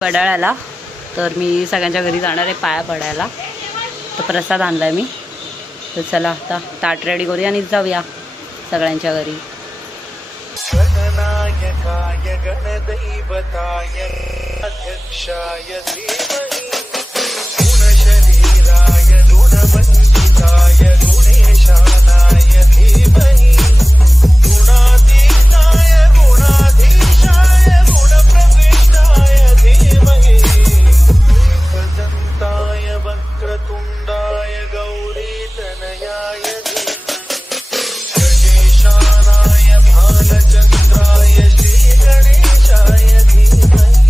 वडाळ्याला तर मी सगळ्यांच्या घरी जाणार आहे पाया पडायला. तर प्रसाद आणलाय मी. तर चला आता ताट रेडी करूया आणि जाऊया सगळ्यांच्या घरी. गणनायकाय गणदैवताय अध्यक्षाय धीमहि गुणशरीराय गुणवंदिताय गुणेशानाय धीमहि गुणातीताय गुणाधीशाय गुणप्रविष्टाय धीमहि एकदन्ताय वक्रतुण्डाय गौरीतनयाय चंद्राय श्री गणेशाय धीमहि.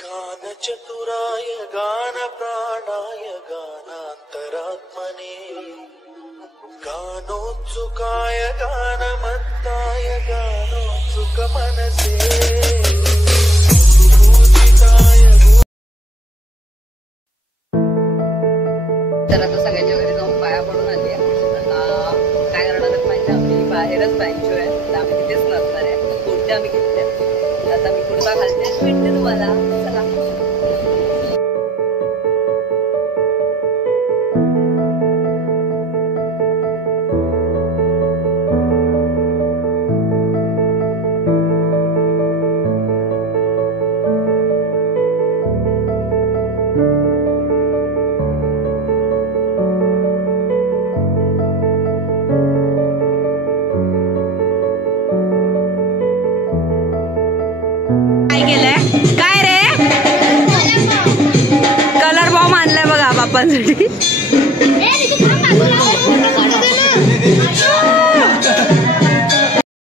गान चतुराय गान प्राणाय गानांतरात्मने गानोत्सुकाय गानमत्ताय गानोत्सुक मनसे तर आता सगळ्यांच्या घरी जाऊन पाया पडून आली आहे. आता काय करणार माहिती आम्ही बाहेरच बँचो आहे तर आम्ही तिथेच नसणार आहे. कुर्ते आम्ही घेतले. आता मी कुर्ता घालते भेटते तुम्हाला. चला काय रे कलर बॉम्ब आणलाय बघा बाप्पांसाठी.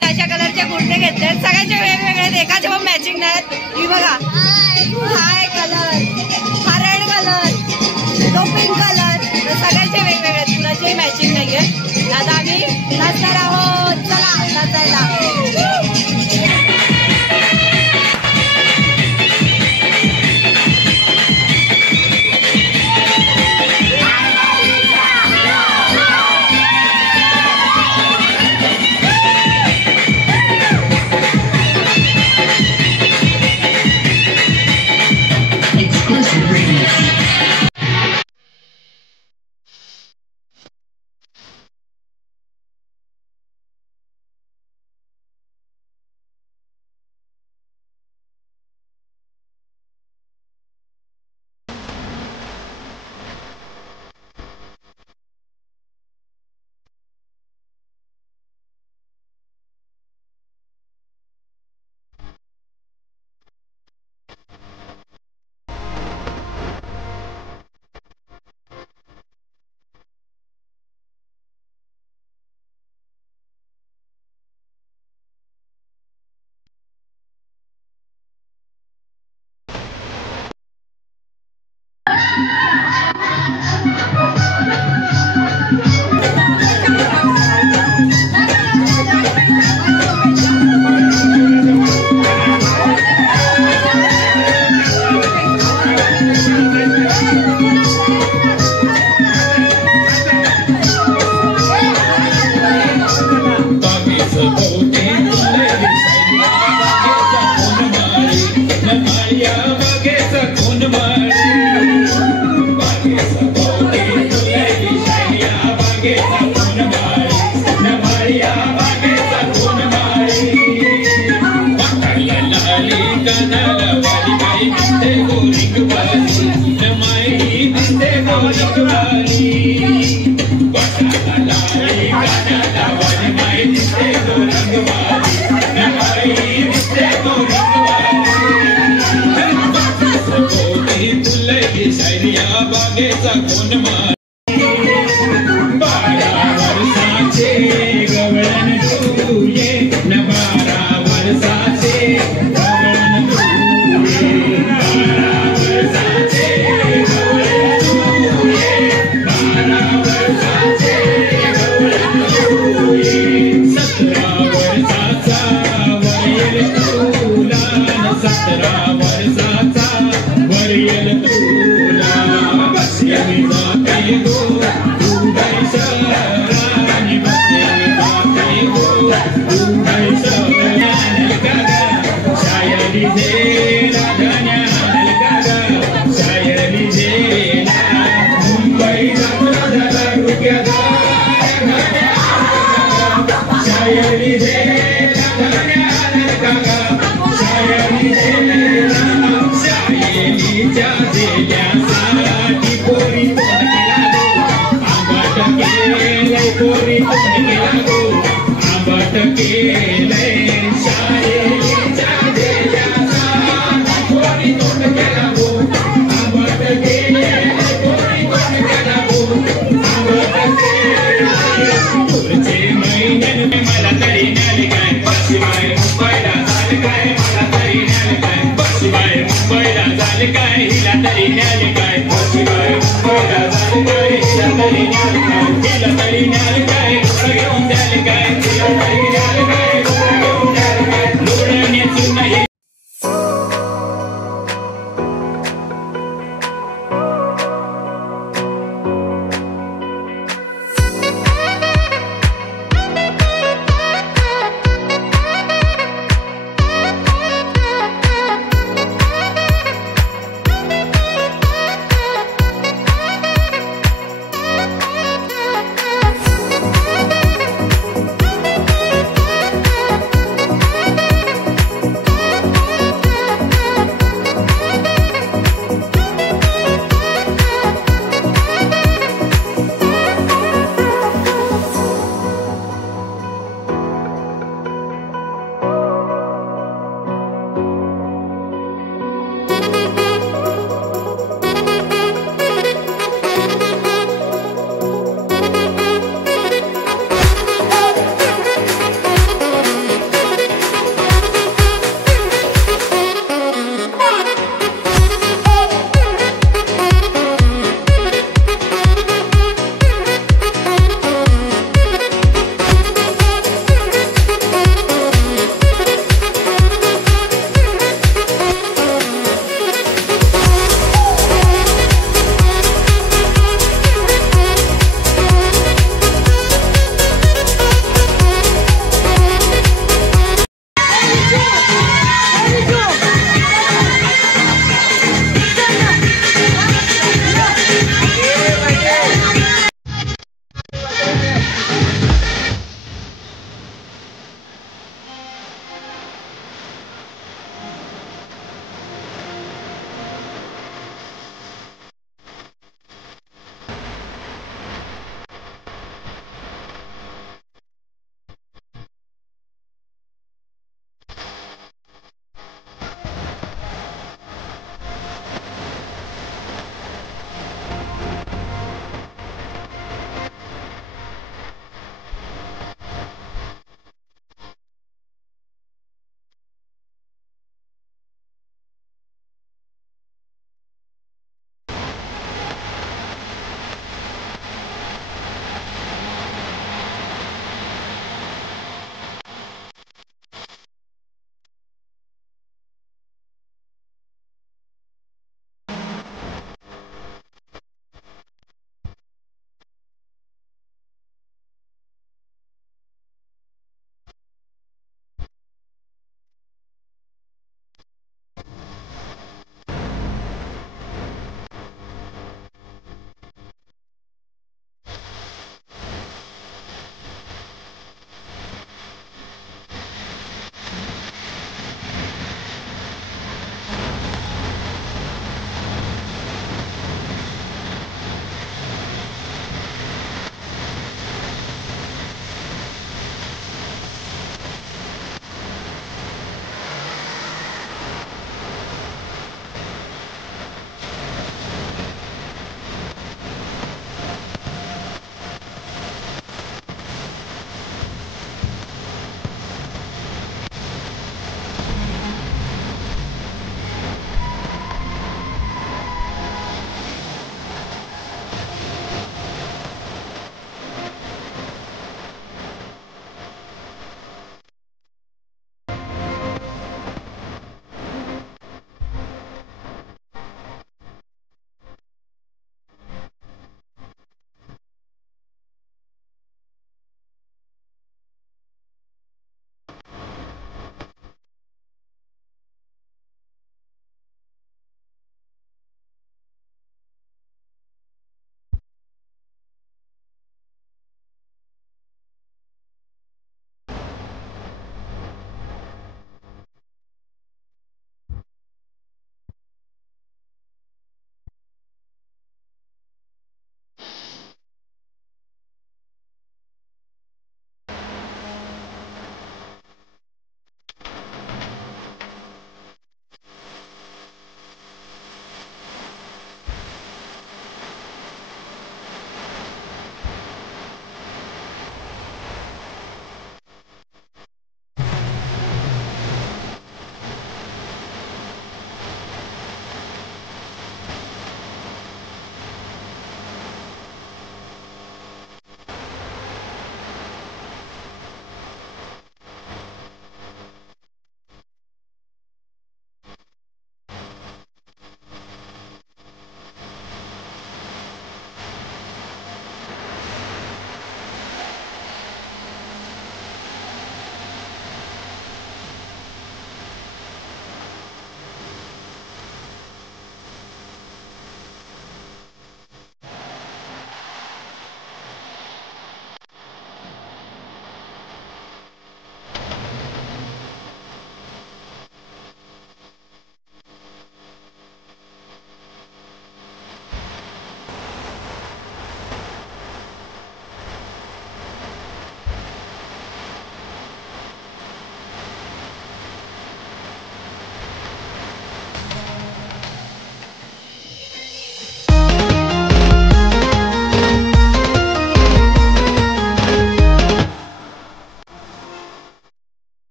अशा कलरचे कुर्ते घेतले सगळ्यांचे वेगवेगळे एकाचे पण मॅचिंग नाहीत. ही बघा हाय कलर हा रेड कलर तो पिंक कलर सगळ्यांचे वेगवेगळे कुणाचे मॅचिंग नाहीये. आता आम्ही नाचणार आहोत. चला नाचायला. Hilang dari nyali kai,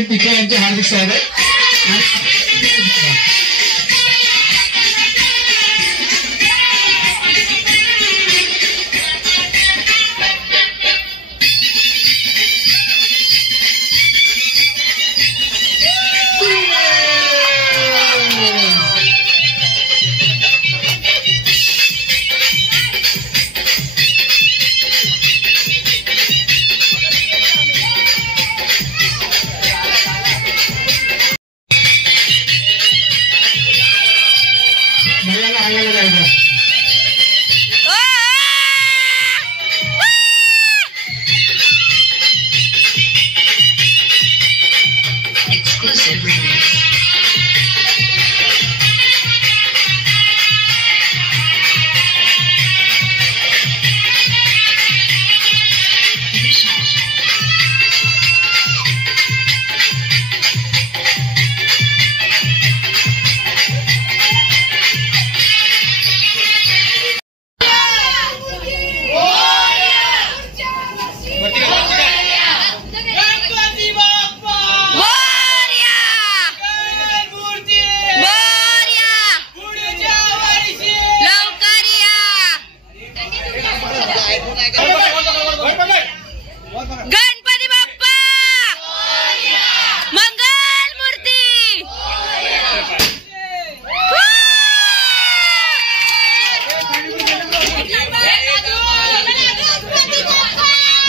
Shri पिके यांचे हार्दिक स्वागत. गणपती बाप्पा मंगल मूर्ती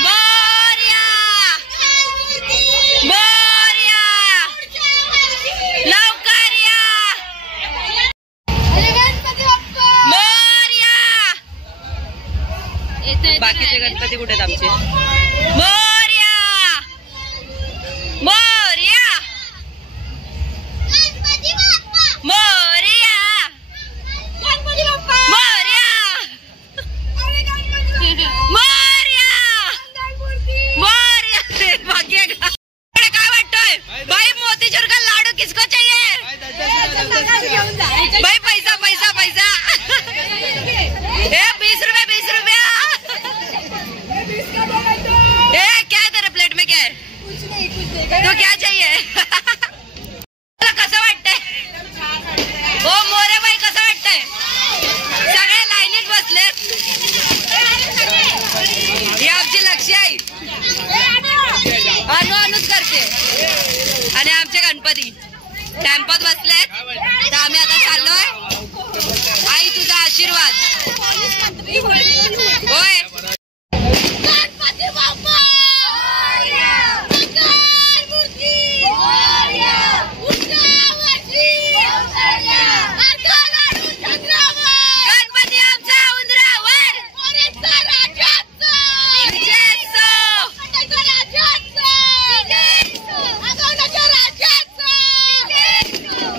मोरया मोरया लवकर या मोरया. बाकीचे गणपती कुठे आहेत आमचे? मोरया मोरया मोरया मोरया मोरया मोरया. बाकी आहे का? काय वाटतोय भाई? मोतीचूर का लाडू किसको चाहिए भाई? पैसा पैसा पैसा. 20 रुपये 20 रुपया. क्या है तेरे प्लेट में? क्या है? तो क्या चाहिए? कसं वाटतंय? ओ मोरे बाई कसं वाटतंय? सगळे लाईनीत बसलेत. ही आमची लक्ष्य आहे. अनुच करते. आणि आमचे गणपती टेम्पोत बसलेत. तर आम्ही आता चाललोय. आई तुझा आशीर्वाद. होय गणपती बाप्पा गणपती आमचा उंदरावर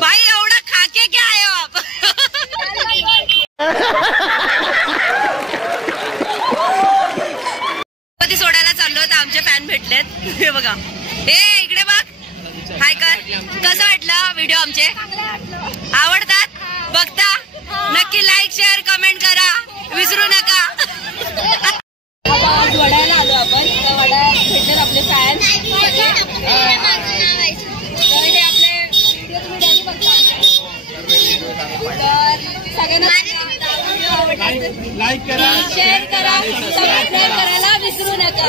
भाई एवढा खाके क्या आहे आप? गणपती सोडायला चाललो तर आमचे फॅन भेटलेत. हे बघा. इकडे बघ. हाय कर. कसं वाटलं व्हिडिओ आमचे? आवडतात? बघता? नक्की लाईक शेअर कमेंट करा विसरू नका. वडायला आलो आपण. वडा भेटतात आपले फॅन. हे आपले व्हिडिओ बघता. तर सगळ्यांना लाईक करा शेअर करा सबस्क्राईब करायला विसरू नका.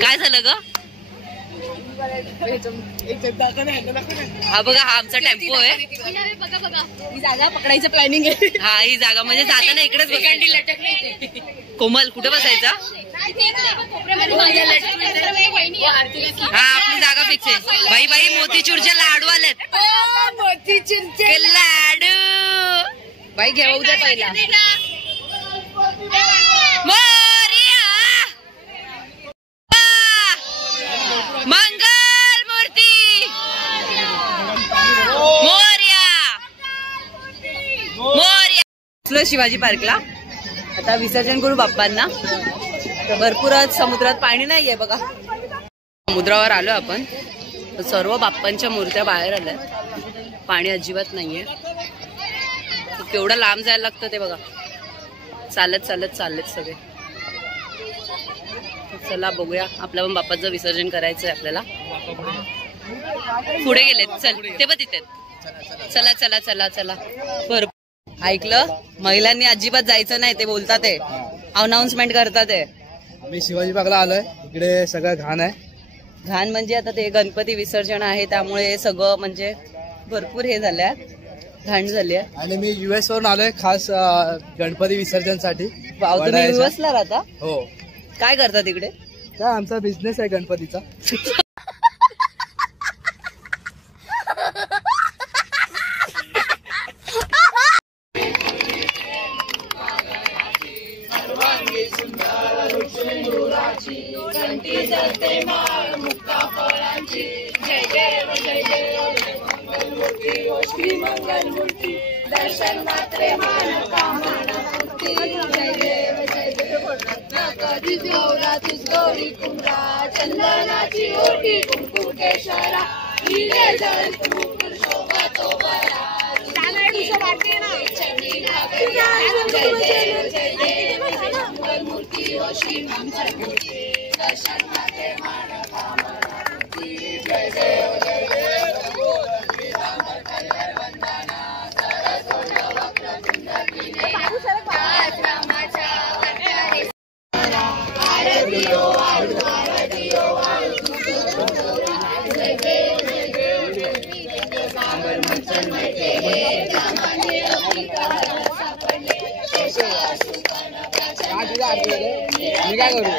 काय झालं ग? हा बघा, हा आमचा टेम्पो आहे. ही जागा पकडायचं प्लॅनिंग आहे. हा ही जागा म्हणजे जाताना इकडेच. कोमल कुठे बसायचा? हा आपली जागा फिक्स आहे. बाई बाई मोतीचूरचे लाडू आलेत. मोतीचूरचे लाडू बाई घेऊ दे पहिला. मंगल मूर्ती मोरया मोरया. शिवाजी पार्कला आता विसर्जन करू बाप्पांना. भरपूर समुद्रात पाणी नाहीये बघा. समुद्रावर आलो आपण. सर्व बाप्पांच्या मूर्त्या बाहेर आल्या. पाणी अजिबात नाहीये. केवढं लांब जायला लागतं ते बघा. चालत चालत चाललेत सगळे. चला बघूया. आपल्या पण बाप्पाचं विसर्जन करायचंय आपल्याला. पुढे गेलेत. चल ते पण तिथे. चला चला चला चला. बरोबर ऐकलं. महिलांनी अजिबात जायचं नाही ते बोलतात. ते अनाउन्समेंट करतात. मी शिवाजी पार्कला आलोय. इकडे सगळं घाण आहे. घाण म्हणजे आता ते गणपती विसर्जन आहे त्यामुळे सगळं म्हणजे भरपूर हे झालंय. घाण झाली आहे. आणि मी US वरून आलोय खास गणपती विसर्जन साठी. तुम्ही US ला राहता? हो. काय करता तिकडे? काय आमचा बिझनेस आहे गणपतीचा. श्री मंगल मूर्ती दर्शन मात्रे मान कामना पूर्ती. जय देव जय देव. कधी गौरा तुझ गौरी कुंभरा चंदनाची ओटी कुंकुम केशरा हिरे जळत मुकुट शोभा तो बरा. जय देव जय देव मंगल मूर्ती ओ श्री मंगल मूर्ती दर्शन मात्रे मान कामना पूर्ती. जय देव जय देव. मी काय करू.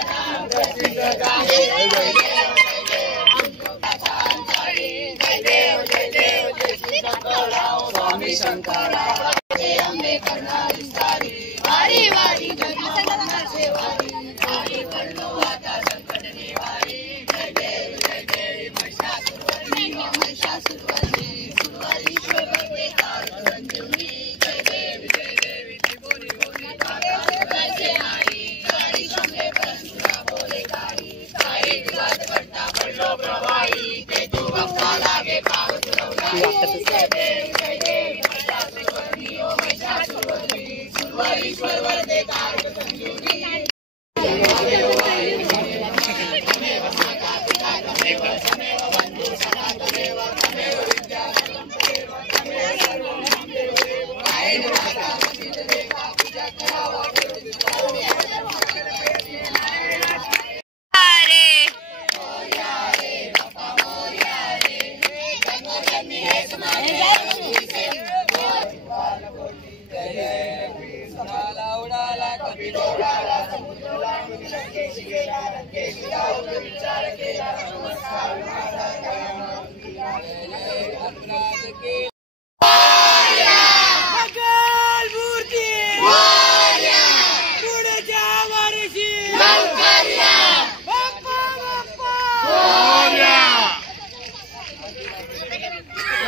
स्वामी शंकरा अंबे करणारी सारी वारी वारी जगन्नाथाचे वारी वारी पडलो आता संकट निवारी. जय देव जय देव महिषासुरवरनी महिषासुरवरनी सुरवरीश्वरवरते कार संजीवनी. जय देव जय देव बोली बोली काळाचे आई काळी शंभे परंतुरा बोले काळी काही विवाद पडता पडलो प्रवाही ते तू बघता लागे पाव तुरवला. जय देव जय देव महिषासुरवरनी ओ महिषासुरवरनी सुरवरीश्वरवरते कार संजीवनी.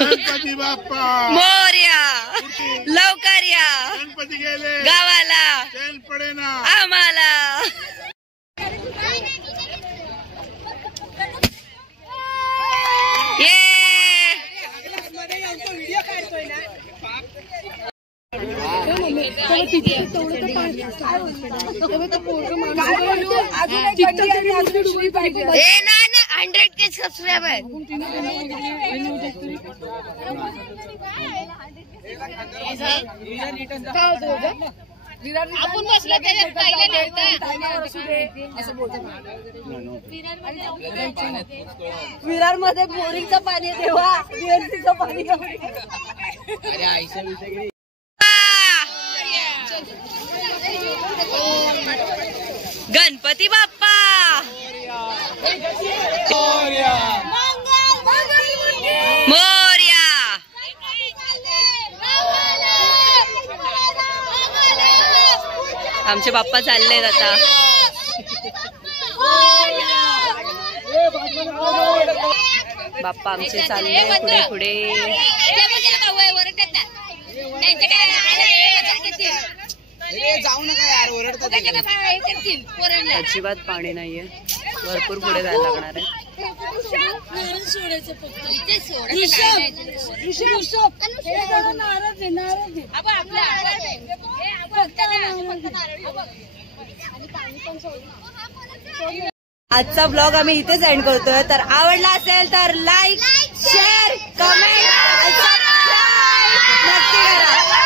गणपती बाप्पा मोरया. लवकर या. गणपती गेले गावाला. चैन पडे ना आम्हाला. ये ना 100K सबस्क्रायबर. आपण बसलो त्याच्यात पहिला विरार मध्ये बोरिंगचं पाणी तेव्हा बीएनसीचं पाणी. गणपती बाप्पा आमचे बाप्पा चाललेत आता. बाप्पा आमचे चालले पुढे पुढे. जाऊ नका यार, ओरडतात. अजिबात पाणी नाहीये, भरपूर पुढे जायला लागणार आहे. आजचा ब्लॉग आम्ही इथेच एंड करतोय. तर आवडला असेल तर लाईक, शेअर, कमेंट नक्की करा.